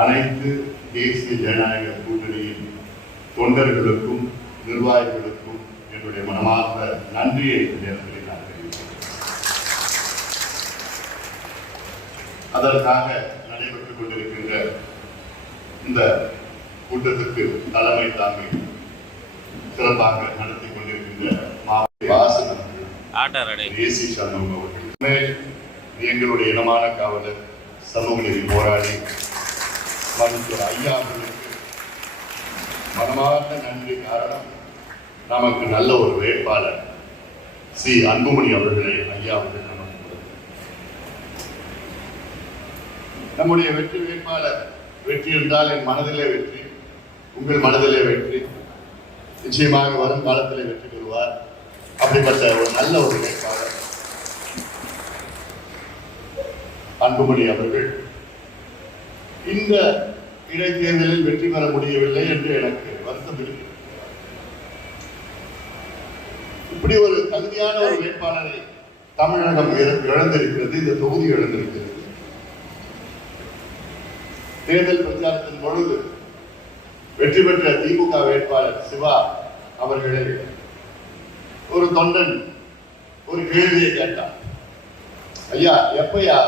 அனைத்து தேசிய ஜனநாயக கூட்டணியின் தொண்டர்களுக்கும் நிர்வாகிகளுக்கும் என்னுடைய மனமார்ந்த நன்றியை நேரத்தில் நான் தெரிவிக்கிறேன். அதற்காக நடைபெற்றுக் கொண்டிருக்கின்ற இந்த கூட்டத்திற்கு தலைமை தாங்கி சிறப்பாக நடத்தி கொண்டிருக்கின்ற மாவட்ட வாசகர் ஏசி சண்முகம் அவர்கள், எங்களுடைய இனமான காவலர் சமூக நீதி போராளி மருத்துவர் ஐயா அவர்களுக்கு மனமார்ந்த நன்றி. காரணம், நமக்கு நல்ல ஒரு வேட்பாளர் சி அன்புமணி அவர்களை ஐயா அவர்கள் நமக்கு நம்முடைய வெற்றி வேட்பாளர் வெற்றி என்றால் என் மனதிலே வெற்றி, உங்கள் மனதிலே வெற்றி, நிச்சயமாக வரும் காலத்திலே வெற்றி பெறுவார். அப்படிப்பட்ட ஒரு நல்ல ஒரு வேட்பாளர் அன்புமணி அவர்கள் இந்த இடைத்தேர்தலில் வெற்றி பெற முடியவில்லை என்று எனக்கு வருத்தம் இருக்கு. இப்படி ஒரு தகுதியான ஒரு வேட்பாளரை தமிழகம் இழந்திருக்கிறது, இந்த தொகுதி இழந்திருக்கிறது. தேர்தல் பிரச்சாரத்தின் பொழுது வெற்றி பெற்ற திமுக வேட்பாளர் சிவா அவர்களை ஒரு தொண்டன் ஒரு கேள்வியை கேட்டார். ஐயா, எப்பயா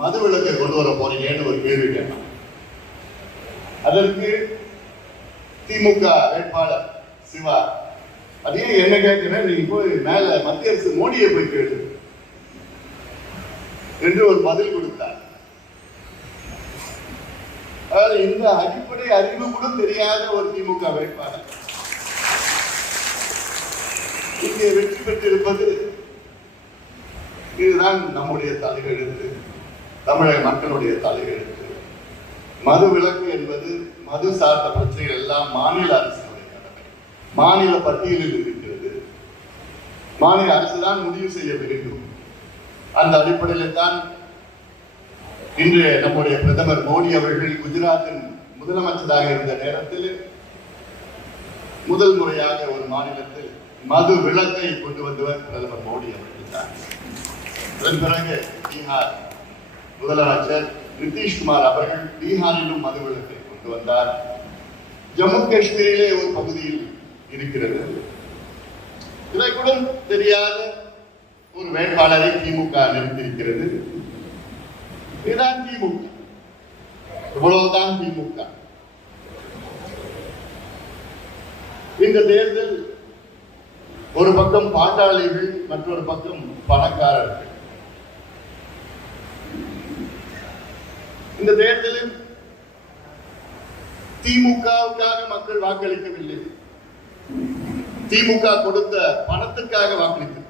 மது விலக்கை கொண்டு வர போறீங்கன்னு ஒரு கேள்வி கேட்டான். அதற்கு திமுக வேட்பாளர் சிவா, அதே என்ன கேட்கிறேன், நீங்க போய் மேல மத்திய அரசு மோடியை போய் கேளு என்று ஒரு பதில் கொடுத்தார். இந்த அடிப்படை அறிவு கூட தெரியாத ஒரு திமுக வேட்பாளர் இங்கே வெற்றி பெற்றிருப்பது, இதுதான் நம்முடைய தலையெழுத்து, தமிழக மக்களுடைய தலையெழுத்து. மது விலக்கு என்பது, மது சார்ந்த பிரச்சனைகள் எல்லாம் மாநில அரசினுடைய கடமை. மாநில பட்டியலில் இருக்கிறது, மாநில அரசு தான் முடிவு செய்ய வேண்டும். அந்த அடிப்படையில் தான் இன்று நம்முடைய பிரதமர் மோடி அவர்கள் குஜராத்தின் முதலமைச்சராக இருந்த நேரத்தில் முதல் முறையாக ஒரு மாநிலத்தில் மது விலக்கை கொண்டு வந்தவர் பிரதமர் மோடி அவர்கள் தான். அதன் பிறகு பீகார் முதலமைச்சர் நிதிஷ்குமார் அவர்கள் பீகாரிலும் மது விலக்கை கொண்டு வந்தார். ஜம்மு காஷ்மீரிலே ஒரு பகுதியில் இருக்கிறது. இதை கூட தெரியாத ஒரு வேட்பாளரை திமுக நிறுத்தியிருக்கிறது. இதுதான் திமுக, இவ்வளவுதான் திமுக. இந்த தேர்தல் ஒரு பக்கம் பாட்டாளிகள், மற்றொரு பக்கம் பணக்காரர்கள். இந்த தேர்தலில் திமுகவுக்காக மக்கள் வாக்களிக்கவில்லை, திமுக கொடுத்த பணத்துக்காக வாக்களித்திருக்கிறார்கள்.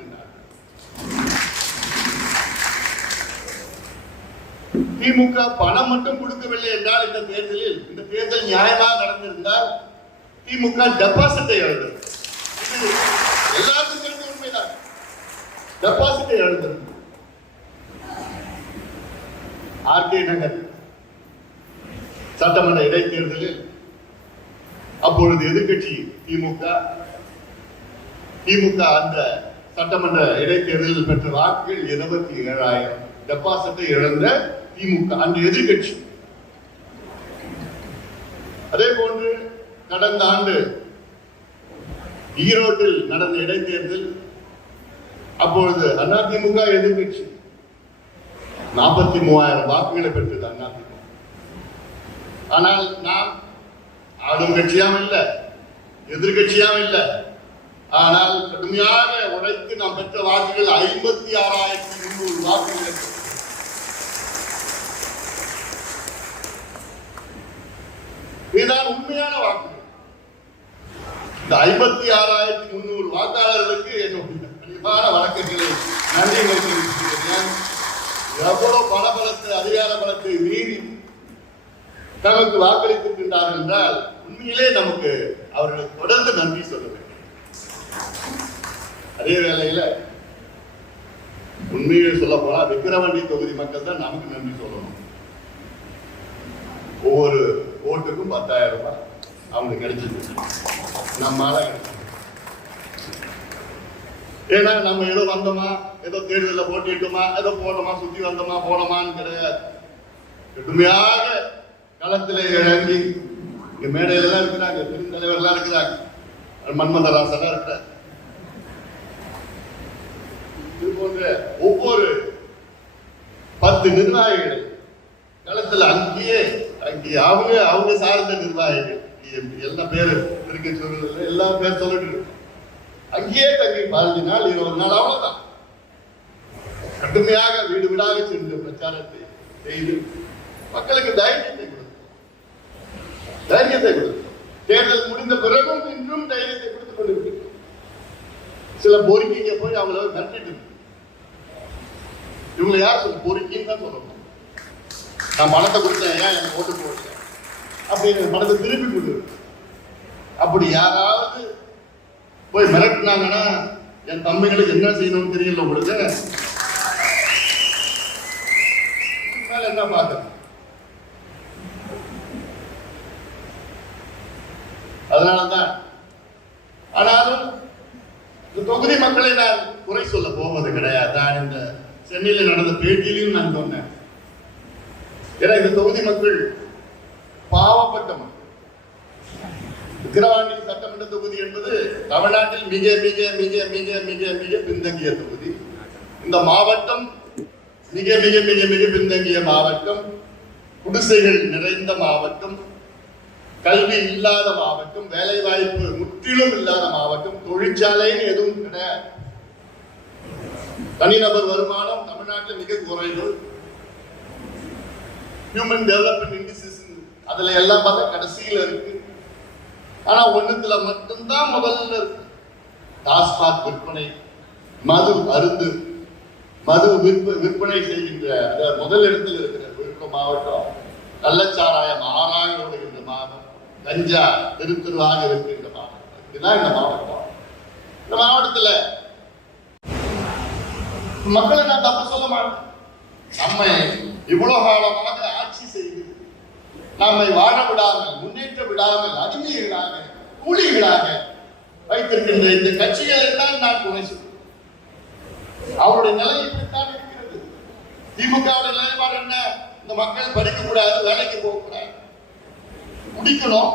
திமுக பணம் மட்டும் கொடுக்கவில்லை என்றால் இந்த தேர்தல் நியாயமாக நடந்திருந்தால் திமுக டெபாசிட்டை இழந்தது. இது எல்லாருக்கும் தெரிந்த உண்மைதான். டெபாசிட்டை இழந்தது. ஆர்கே நகர் சட்டமன்ற இடைத்தேர்தலில் அப்பொழுது எதிர்கட்சி திமுக அந்த சட்டமன்ற இடைத்தேர்தலில் பெற்ற வாக்குகள் 27,000. டெபாசிட்டை இழந்த திமுக அந்த எதிர்கட்சி. அதே போன்று கடந்த ஆண்டு ஈரோட்டில் நடந்த இடைத்தேர்தல், அப்பொழுது அதிமுக எதிர்கட்சி 43,000 வாக்குகளை பெற்றது அதிமுக. ஆனால் நாம் ஆளும் கட்சியாம் இல்லை, எதிர்கட்சியாம் இல்லை. ஆனால் கடுமையாக உழைத்து நாம் பெற்ற வாக்குகள் 56,300 வாக்குகள். இதுதான் உண்மையான வாக்குகள். இந்த 56,300 வாக்காளர்களுக்கு என்னுடைய கண்டிப்பான வழக்கங்களை நன்றி தெரிவிக்கிறேன். எவ்வளவு பணபலத்தை, அதிகார பலத்தை மீறி நமக்கு வாக்களித்திருக்கின்றார்கள் என்றால் உண்மையிலே நமக்கு அவர்களுக்கு தொடர்ந்து நன்றி சொல்ல வேண்டும். அதே வேளையில உண்மையை சொல்ல போனா விக்கிரவாண்டி தொகுதி மக்கள் தான் நமக்கு நன்றி சொல்லணும். ஒவ்வொரு ஓட்டுக்கும் 10,000 ரூபாய் அவங்களுக்கு கிடைச்சது. நம்மால ஏன்னா நம்ம ஏதோ வந்தோமா, ஏதோ தேர்தலில் போட்டிட்டோமா, ஏதோ போனோமா, சுத்தி வந்தோமா போனோமான்னு கிடையாது. கடுமையாக களத்திலே இறங்கி இங்க மேடையில எல்லாம் இருக்கிறாங்க, பெருந்தலைவர் எல்லாம் இருக்கிறாங்க, மன்மதராசனா இருக்கிறார். இது போன்ற ஒவ்வொரு 10 நிர்வாகிகள் களத்துல அங்கேயே அவங்க சார்ந்த நிர்வாகிகள் எல்லாம் பேரு இருக்க சொல்றது, எல்லா பேர் சொல்லிட்டு அங்கேயே தங்கி 15 நாள் 20 நாள் அவ்வளவுதான் கடுமையாக வீடு வீடாக சென்று பிரச்சாரத்தை செய்து மக்களுக்கு தைரியத்தை கொடுத்து தேர்தல் முடிந்த பிறகும் இன்றும் தைரியத்தை கொடுத்துக் கொண்டிருக்கிறது. சில பொறுக்கிங்க போய் அவங்கள மிரட்டிட்டு இவங்களை யார் சொல்ல பொறுக்கின்னு தான் சொல்லணும். நான் பணத்தை கொடுத்தேன், ஏன் எனக்கு ஓட்டு போட்டேன் அப்படின்னு பணத்தை திருப்பி கொண்டு அப்படி யாராவது போய் மிரட்டினாங்கன்னா என் தம்பிகளுக்கு என்ன செய்யணும்னு தெரியல. உங்களுக்கு மேல என்ன பார்க்கணும். அதனாலதான் ஆனாலும் இந்த தொகுதி மக்களை நான் குறை சொல்ல போவது கிடையாது. நான் இந்த சென்னையில் நடந்த பேட்டியிலையும் நான் சொன்னேன், ஏன்னா இந்த தொகுதி மக்கள் பாவப்பட்ட மக்கள். விக்கிரவாண்டி சட்டமன்ற தொகுதி என்பது தமிழ்நாட்டில் மிக மிக மிக மிக மிக மிக பின்தங்கிய தொகுதி. இந்த மாவட்டம் மிக மிக மிக மிக பின்தங்கிய மாவட்டம், குடிசைகள் நிறைந்த மாவட்டம், கல்வி இல்லாத மாவட்டம், வேலை வாய்ப்பு முற்றிலும் இல்லாத மாவட்டம், தொழிற்சாலைன்னு எதுவும் கிடையாது. தனிநபர் வருமானம் தமிழ்நாட்டில் மிக குறைவு. ஹியூமன் டெவலப்மெண்ட் இண்டிசஸ் அதுல எல்லாம் பார்த்தா கடைசியில இருக்கு. ஆனா ஒண்ணுத்துல மட்டும்தான் முதல்ல இருக்கு. டாஸ்மாக் விற்பனை, மது விற்பனை செய்கின்ற முதல் இடத்தில் இருக்கிற விழுப்புரம் மாவட்டம், கள்ளச்சாராயம் ஆறாக ஓடுகின்ற மாவட்டம், கஞ்சா தெருவாக இருக்கின்ற மாவட்டம். இதுதான் இந்த மாவட்டம். இந்த மாவட்டத்துல மக்களை நான் தப்பு சொல்ல மாட்டேன். நம்ம இவ்வளவு காலமாக ஆட்சி செய்து நம்மை வாழ விடாமல், முன்னேற்ற விடாமல், அடிமைகளாக கூலிகளாக வைத்திருக்கின்ற இந்த கட்சிகளை தான் நான் குறை சொல்றேன். அவருடைய நிலை இப்படித்தான் இருக்கிறது. திமுகவுடைய நிலைப்பாடு என்ன? இந்த மக்கள் படிக்க கூடாது, வேலைக்கு போக கூடாது, குடிக்கணும்,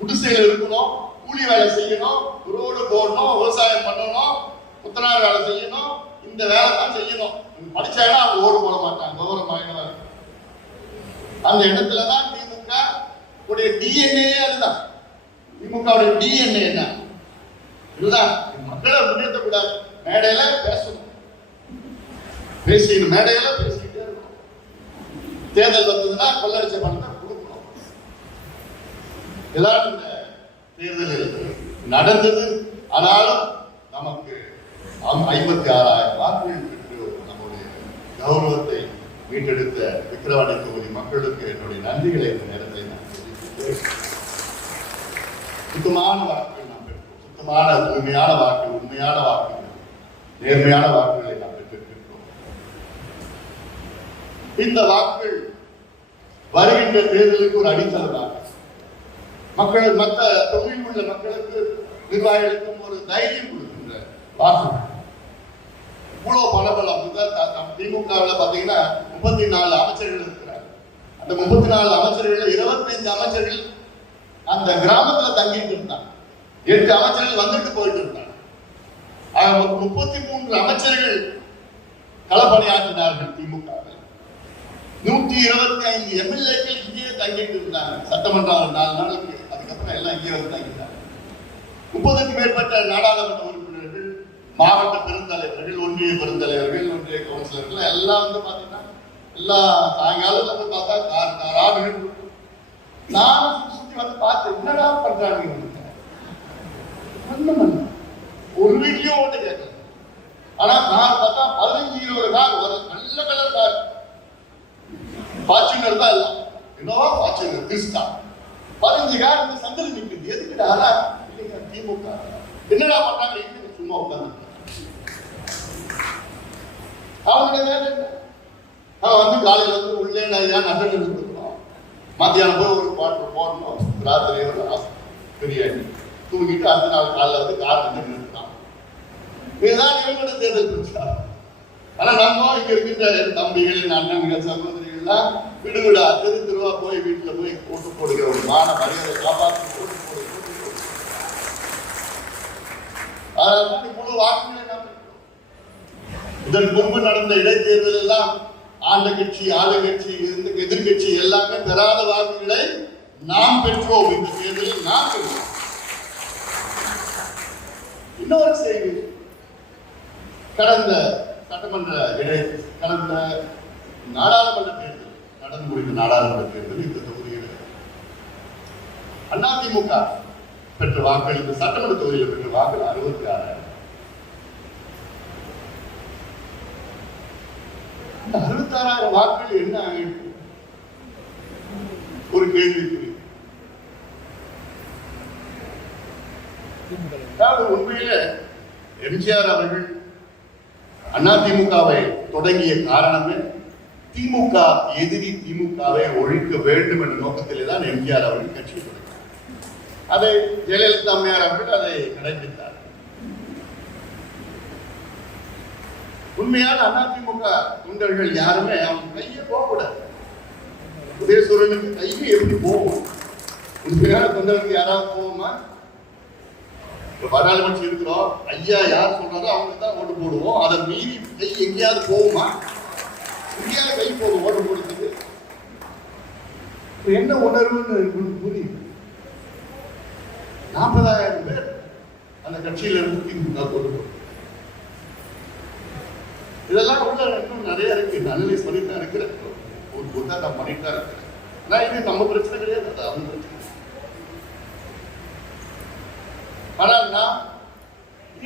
குடிசையில் இருக்கணும், கூலி வேலை செய்யணும், ரோடு போடணும், விவசாயம் பண்ணணும், புத்தனார் வேலை செய்யணும், இந்த வேலை தான் செய்யணும். படிச்சாங்கன்னா அவங்க ஓடு போட மாட்டாங்க, கௌரவமாக. அந்த இடத்துலதான் திமுக உடைய டிஎன்ஏ அதுதான். திமுகவுடைய டிஎன்ஏ என்ன? இதுதான். மக்களை முன்னேற்றக்கூடாது, மேடையில பேசணும், மேடையில பேசிக்கிட்டே இருக்கணும். தேர்தல் வந்ததுன்னா கொள்ளடிச்ச பணத்தை கொடுக்கணும். எல்லாரும் இந்த தேர்தலில் நடந்தது. ஆனாலும் நமக்கு 56,000 வாக்குகள் பெற்று நம்முடைய கௌரவத்தை மீட்டெடுத்த விக்கிரவாண்டி தொகுதி மக்களுக்கு என்னுடைய நன்றிகளை இந்த நேரத்தில் நான் தெரிவிக்கிறேன். சுத்தமான வாக்குகள் நாம் பெற்றோம். சுத்தமான தூய்மையான வாக்குகள், உண்மையான வாக்குகள், நேர்மையான வாக்குகளை நாம் பெற்றிருக்கிறோம். இந்த வாக்குகள் வருகின்ற தேர்தலுக்கு ஒரு அடித்தளமாக மக்கள், மற்ற தொகுதியில் உள்ள மக்களுக்கு, நிர்வாகிகளுக்கும் ஒரு தைரியம் கொடுக்கின்ற வாக்குகள். இவ்வளவு பணபலம் திமுகவில் பாத்தீங்கன்னா 34 அமைச்சர்கள் இருக்கிறார். அந்த 34 அமைச்சர்கள் 25 அமைச்சர்கள் அந்த கிராமத்துல தங்கிட்டு இருந்தாங்க. 8 அமைச்சர்கள் வந்துட்டு போயிட்டு இருந்தாங்க. 33 அமைச்சர்கள் களப்பணியாற்றினார்கள் திமுகவில். 125 எம்எல்ஏக்கள் இங்கேயே தங்கிட்டு இருந்தாங்க. சட்டமன்றம் 4 நாளுக்கு, அதுக்கப்புறம் எல்லாம் இங்கே வந்து தங்கிட்டாங்க. 30க்கும் மேற்பட்ட நாடாளுமன்ற உறுப்பினர்கள், மாவட்ட பெருந்தலைவர்கள், ஒன்றிய பெருந்தலைவர்கள், ஒன்றிய கவுன்சிலர்கள் எல்லாம் வந்து பாத்தீங்கன்னா எல்லா சாயங்காலம் வந்து பார்த்தா கார் நானும் சுற்றி வந்து பார்த்து என்னடா பண்றாங்க. ஒரு வீட்லயும் ஓட்டு கேட்கல. ஆனா கார் பார்த்தா 15-20 கார், ஒரு நல்ல கலர் கார், ஃபார்ச்சுனர் தான் எல்லாம், என்னவோ ஃபார்ச்சுனர் கிறிஸ்டா 15 கார் இந்த சந்தில் நிற்குது. எதுக்குடா? திமுக என்னடா பண்றாங்க? சும்மா உட்கார்ந்து அவனுடைய வேலை என்ன? அவன் வந்து காலையில் வந்து உள்ளே நகல் இருக்கணும், மத்தியானம் போய் ஒரு பாட்டு போடணும், ராத்திரி பிரியாணி தூங்கிட்டு அடுத்த நாள் காலையில் வந்து கார் வந்து நிறுத்தினான். இதுதான் இவங்களோட தேர்தல் பிரச்சாரம். ஆனா நம்ம இங்க இருக்கின்ற தம்பிகள், அண்ணன்கள், சகோதரிகள்லாம் விடுவிடா தெரு தெருவா போய் வீட்டுல போய் ஓட்டு போடுகிற ஒரு மான மரியாதை காப்பாற்றி ஓட்டு போடு. அதனால்தான் இவ்வளவு வாக்குகளை நாம் இதன் முன்பு நடந்த இடைத்தேர்தல் எல்லாம் ஆண்ட கட்சி ஆளுங்கட்சி எதிர்கட்சி எல்லாமே பெறாத வாக்குகளை நாம் பெற்றோம். இந்த தேர்தலில் நாம் பெற்றோம். இன்னொரு செய்தி, கடந்த நாடாளுமன்ற தேர்தல் நடந்து முடிந்த நாடாளுமன்ற தேர்தல் இந்த தொகுதியில் அதிமுக பெற்ற வாக்குகள், இந்த சட்டமன்ற தொகுதியில் பெற்ற வாக்குகள் 66,000. இந்த 66,000 வாக்குகள் என்ன ஆகிட்டு ஒரு கேள்விக்குறி. உண்மையில எம்ஜிஆர் அவர்கள் அதிமுகவை தொடங்கிய காரணமே திமுக எதிரி திமுகவை ஒழிக்க வேண்டும் என்ற நோக்கத்திலே தான் எம்ஜிஆர் அவர்கள் கட்சி தொடங்கினார். அதை ஜெயலலிதா அம்மையார் அவர்கள் அதை கடைபிடித்தார். உண்மையான அதிமுக தொண்டர்கள் யாருமே அவங்க கையை போகக்கூடாது. உதயசூரனுக்கு கையை எப்படி போகும்? உண்மையான தொண்டர்களுக்கு யாராவது போகுமா? பாராளுமன்றம் இருக்கிறோம், ஐயா யார் சொல்றாரோ அவங்களுக்கு தான் ஓட்டு போடுவோம். அதை மீறி கை எங்கேயாவது போகுமா? எங்கேயாவது கை போகும் ஓட்டு போடுறதுக்கு? என்ன உணர்வுன்னு புரியுது. 40,000 பேர் அந்த கட்சியில இருந்து திமுக ஓட்டு போடுவோம். இதெல்லாம் உள்ள இன்னும் நிறைய இருக்கு. அனலைஸ் பண்ணிட்டு தான் இருக்கிறேன். ஒரு புத்தா நான் பண்ணிட்டு தான் இருக்கிறேன். ஆனா இது நம்ம பிரச்சனை கிடையாது, அது அவங்க பிரச்சனை. ஆனா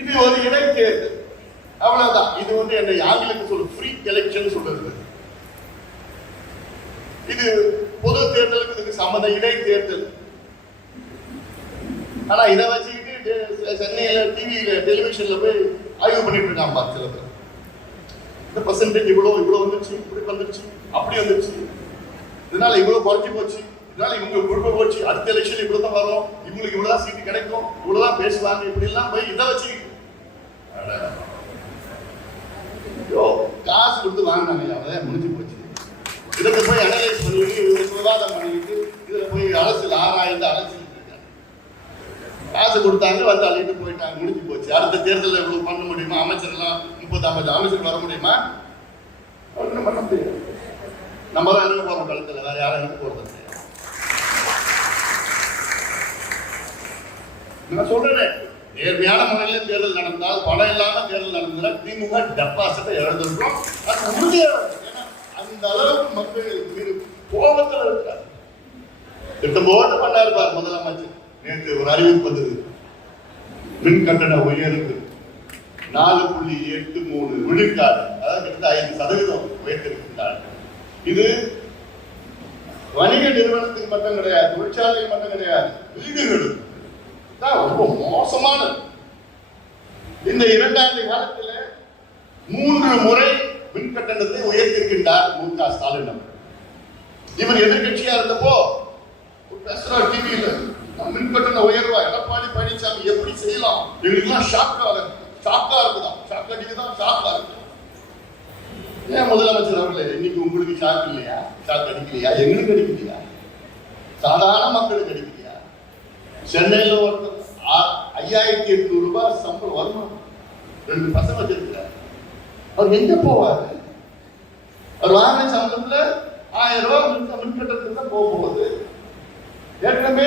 இது ஒரு இடைத்தேர்தல், அவ்வளவுதான். இது என்னை ஆங்கிலத்தில் சொல்ல ஃப்ரீ எலெக்ஷன் சொல்றது. இது பொது தேர்தலுக்கு இதுக்கு சம்பந்தம் இடைத்தேர்தல். ஆனா இதை வச்சுக்கிட்டு சென்னையில டிவியில டெலிவிஷன்ல போய் ஆய்வு பண்ணிட்டு இருக்காங்க சில பேர். இந்த பர்சன்டேஜ் இவ்வளவு வந்துருச்சு, இப்படி வந்துருச்சு, அப்படி வந்துருச்சு, இதனால இவ்வளவு குறைஞ்சி போச்சு, இதனால இவங்க குடும்ப போச்சு, அடுத்த எலெக்ஷன் இவ்வளவுதான் வரும், இவங்களுக்கு இவ்வளவுதான் சீட்டு கிடைக்கும், இவ்வளவுதான் பேசுவாங்க, இப்படி எல்லாம் போய் இதை வச்சு காசு கொடுத்து வாங்கினாங்க. அதான் முடிஞ்சு போச்சு. இதுக்கு போய் அனலைஸ் பண்ணிட்டு விவாதம் பண்ணிட்டு இதுல போய் அரசியல் ஆராய்ந்து அரசியல் காசு கொடுத்தாங்க, வந்து அள்ளிட்டு போயிட்டாங்க, முடிஞ்சு போச்சு. அடுத்த தேர்தலில் இவ்வளவு பண்ண முடியுமா? அமைச்சர்லாம் 30-50 அமைச்சர் வர முடியுமா? ஒன்றும் பண்ண முடியாது. நம்ம தான் என்ன போறோம் களத்தில், வேற யாரும் என்ன போறது? நான் சொல்றேன், நேர்மையான முறையில் தேர்தல் நடந்தால், பணம் இல்லாம தேர்தல் நடந்தால் திமுக டெபாசிட்டை இழந்திருக்கும். அது உறுதியாக அந்த அளவுக்கு மக்கள் கோபத்தில் இருக்கார். 8 ஓட்டு பண்ணாரு பார் முதலமைச்சர். நேற்று ஒரு அறிவிப்பு வந்தது, மின் கட்டண உயர்வு 4.83 விழுக்காடு, அதாவது கிட்டத்தட்ட 5% உயர்த்திருக்கின்றார். இது வணிக நிறுவனத்துக்கு மட்டும் கிடையாது, தொழிற்சாலை மட்டும் கிடையாது, வீடுகளுக்கு ரொம்ப மோசமானது. இந்த 2 ஆண்டு காலத்தில் 3 முறை மின் கட்டணத்தை உயர்த்திருக்கின்றார் மு.க. ஸ்டாலின். இவர் எதிர்கட்சியா இருந்தப்போ பேசுறார் டிவியில, மின் கட்டண உயர்வா எடப்பாடி பழனிசாமி எப்படி செய்யலாம், எங்களுக்குலாம் ஷாக்கா இருக்குதான், ஷாக் அடிக்குதான், ஷாக்கா இருக்கு. ஏன் முதலமைச்சர் அவர்களே, இன்னைக்கு உங்களுக்கு ஷாக் இல்லையா? ஷாக் அடிக்கலையா? எங்களுக்கு அடிக்கலையா? சாதாரண மக்களுக்கு அடிக்கலையா? சென்னையில ஒருத்தர் 5,800 ரூபாய் சம்பளம் வருமானம், 2 பசங்க வச்சிருக்கிறார். அவர் எங்க போவாரு? அவர் வாங்கின சம்பளத்துல 1000 ரூபாய் மின் கட்டணத்துக்கு தான் போகும்போது ஏற்கனவே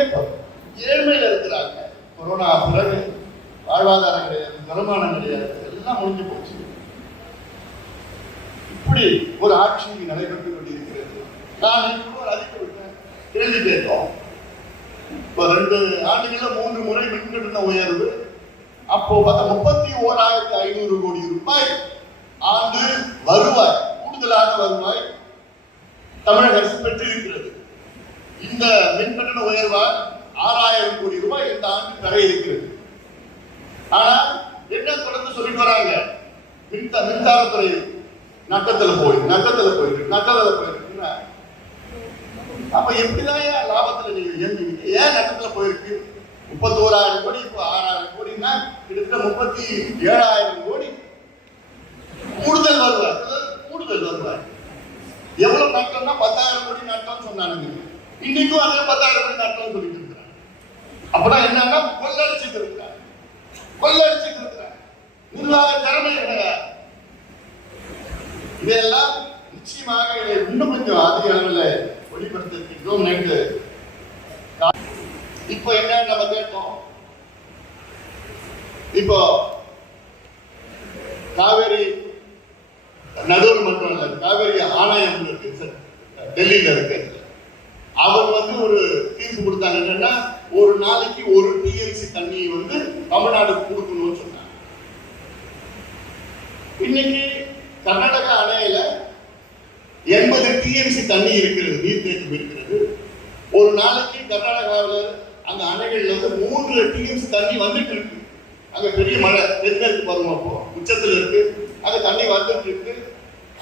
ஏழ்மையில இருக்கிறாங்க. கொரோனா பிறகு வாழ்வாதாரம் கிடையாது, வருமானம் கிடையாது, எல்லாம் முடிஞ்சு போச்சு. இப்படி ஒரு ஆட்சி நடைபெற்றுக் கொண்டிருக்கிறது. நான் ஒரு அறிக்கை விட்டேன், கேள்வி கேட்டோம். இப்போ 2 ஆண்டுகள்ல 3 முறை மின் கட்டண உயர்வு. அப்போ பார்த்தா 31,500 கோடி ரூபாய் ஆண்டு வருவாய், கூடுதலான வருவாய் தமிழக அரசு பெற்று இருக்கிறது. இந்த மின் கட்டண உயர்வால் 6,000 கோடி ரூபாய் இந்த ஆண்டு பெற இருக்கிறது. ஆனா என்ன தொடர்ந்து சொல்லிட்டு வராங்க, மின்சாரத்துறை நட்டத்துல போயிருக்கு. அப்ப எப்படிதான் லாபத்துல நீங்க இயங்குவீங்க? ஏன் நட்டத்துல போயிருக்கு? 31,000 கோடி, இப்போ 6,000 கோடினா கிட்டத்தட்ட 37,000 கோடி கூடுதல் வருவாய். எவ்வளவு நட்டம்னா 10,000 கோடி நட்டம் சொன்னானுங்க. இன்னைக்கும் அதே 10,000 கோடி நட்டம் சொல்லிட்டு இருக்கிறாங்க. அப்படின்னா என்னன்னா கொள்ளடிச்சிட்டு இருக்கிறாங்க, கொள்ளடிச்சிட்டு இருக்கிறாங்க. நிர்வாக திறமை கிடையாது. இதெல்லாம் நிச்சயமாக இன்னும் கொஞ்சம் அதிக அளவில் வெளிப்படுத்திருக்கிறோம். நேற்று இப்போ என்ன நம்ம கேட்டோம், இப்போ காவேரி நடுவர் மட்டும் இல்ல, காவேரி ஆணையம் இருக்கு டெல்லியில இருக்கு. அவர் ஒரு தீர்ப்பு கொடுத்தாங்க, என்னன்னா ஒரு நாளைக்கு ஒரு டிஎம்சி தண்ணியை தமிழ்நாடுக்கு கொடுக்கணும்னு சொன்னாங்க. இன்னைக்கு கர்நாடகா அணையில 80 டிஎம்சி தண்ணி இருக்கிறது, நீர்த்தேக்கம் இருக்கிறது. ஒரு நாளைக்கு கர்நாடகாவில் அங்க அணைகள்ல 3 டிஎம்சி தண்ணி வந்துட்டு இருக்கு. அங்க பெரிய மழை தென்மேற்கு பருவம் அப்போ உச்சத்துல இருக்கு, அங்க தண்ணி வந்துட்டு இருக்கு.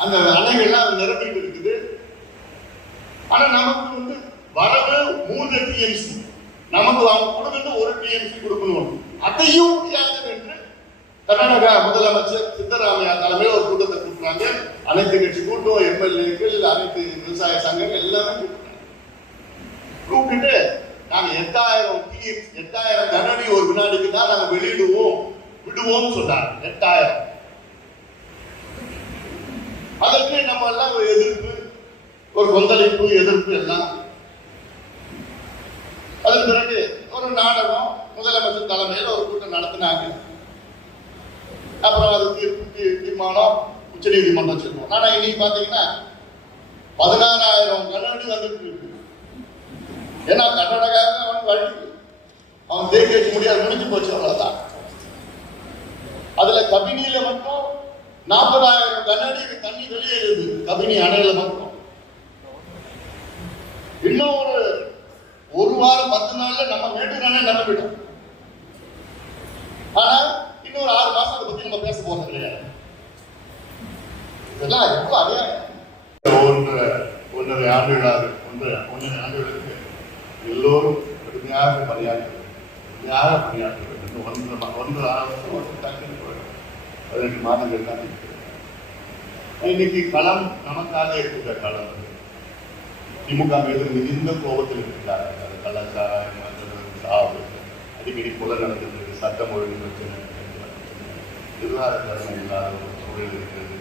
அந்த அணைகள்லாம் நிரம்பிட்டு இருக்குது. ஆனா நமக்கு வரவு 3 டிஎம்சி, நமக்கு அவங்க கொடுக்கறது 1 டிஎம்சி கொடுக்கணும். அதையும் முடியாது என்று கர்நாடகா முதலமைச்சர் சித்தராமையா தலைமையில் ஒரு கூட்டத்தை கூட்டுறாங்க. அனைத்து கட்சி கூட்டம், எம்எல்ஏக்கள், அனைத்து விவசாய சங்கங்கள் எல்லாமே கூப்பிட்டு நாங்க 8,000 கனஅடி ஒரு வினாடிக்கு தான் நாங்க விடுவோம் சொன்னாங்க. 8,000. அதற்கு நம்ம எல்லாம் ஒரு எதிர்ப்பு, ஒரு கொந்தளிப்பு, எதிர்ப்பு எல்லாம். அதன் பிறகு ஒரு நாடகம் முதலமைச்சர் தலைமையில் ஒரு கூட்டம் நடத்தினாங்க. அப்புறம் அது தீர்மானம் உச்ச நீதிமன்றம் சொல்லுவோம். ஆனா இன்னைக்கு பாத்தீங்கன்னா 16,000 கனஅடி வந்துட்டு இருக்கு. ஏன்னா கர்நாடகாவில் அவன் வழி அவன் தேக்க முடியாது, முடிஞ்சு போச்சு, அவ்வளவுதான். அதுல கபினியில மட்டும் 40,000 கனஅடி தண்ணி வெளியேறுது, கபினி அணையில மட்டும். இன்னும் ஒரு வாரம் 10 நாள்ல நம்ம மேட்டூர் அணை நம்பிவிட்டோம். ஆனா இன்னொரு 6 மாசம் அதை பத்தி நம்ம பேச போறது கிடையாது. இதெல்லாம் எவ்வளவு அநியாயம். 1.5 ஆண்டுகளுக்கு எல்லோரும் கடுமையாக பணியாற்ற வேண்டும். 18 மாதங்கள் தான் இருக்கிறது. இன்னைக்கு களம் நமக்காக இருக்கிற களம். திமுக மீது மிகுந்த கோபத்தில் இருக்கிறார்கள். அது கலாச்சாரம், சாவு, அடிக்கடி கொலை நடந்திருக்கு, சட்டம் ஒழுங்கு பிரச்சனை, நிர்வாக திறமை இல்லாத ஒரு சூழல் இருக்கிறது.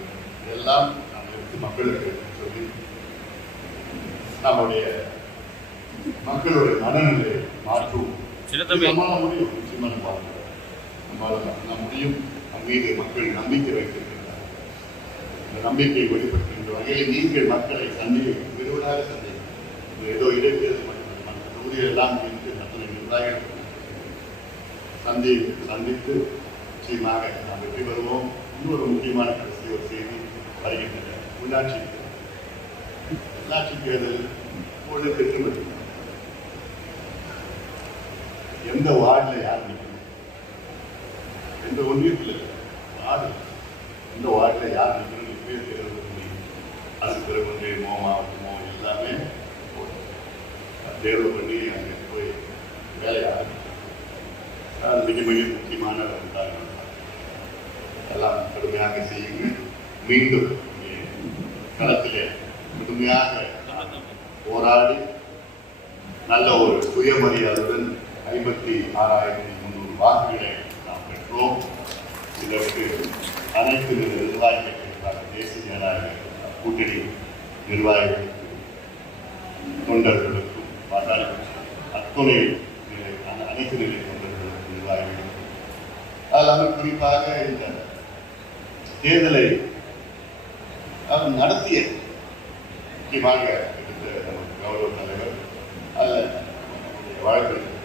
இதெல்லாம் நம்ம மக்களுக்கு சொல்லி நம்முடைய மக்களுடைய மனநிலை மாற்றுவோம். முடியும், நிச்சயமாக முடியும். நம் மீது மக்கள் நம்பிக்கை வைத்திருக்கிறார்கள். இந்த நம்பிக்கையை வெளிப்படுத்துகின்ற வகையில் நீங்கள் மக்களை விரிவாக ஏதோ இடைத்தேர்தல் மட்டும் மற்ற தொகுதிகள் எல்லாம் அத்தனை நிர்வாகிகள் சந்தித்து நிச்சயமாக நாம் வெற்றி பெறுவோம். இன்னொரு முக்கியமான கடைசி ஒரு செய்தி வருகின்றன. உள்ளாட்சி தேர்தல் இப்பொழுது திட்டமிட்டு எந்த வார்டில் யார் நிற்கணும், எந்த ஒன்றியத்தில் வார்டு, எந்த வார்டில் யார் நிற்கணும் இப்பவே தேர்தல் முடியும். அதுக்கு பிறகு ஒன்றியமோ மாவட்டமோ எல்லாமே தேர்வு பண்ணி அங்கே போய் வேலை ஆரம்பிக்கும். மிக மிக முக்கியமான காரணம். எல்லாம் கடுமையாக செய்யுங்க. மீண்டும் களத்திலே முழுமையாக போராடி நல்ல ஒரு சுயமரியாதையுடன் 56,300 வாக்குகளை நாம் பெற்றோம். இதற்கு அனைத்து நிர்வாகிகள், தேசிய ஜனநாயக கூட்டணி நிர்வாகிகள், தொண்டர்களுக்கும் பாட்டாளி அத்துணை அனைத்து நிலை தொண்டர்களுக்கும் நிர்வாகிகள், அதெல்லாம் குறிப்பாக இந்த தேர்தலை நடத்திய முக்கியமாக கௌரவ தலைவர் அல்ல வழக்கறிஞர்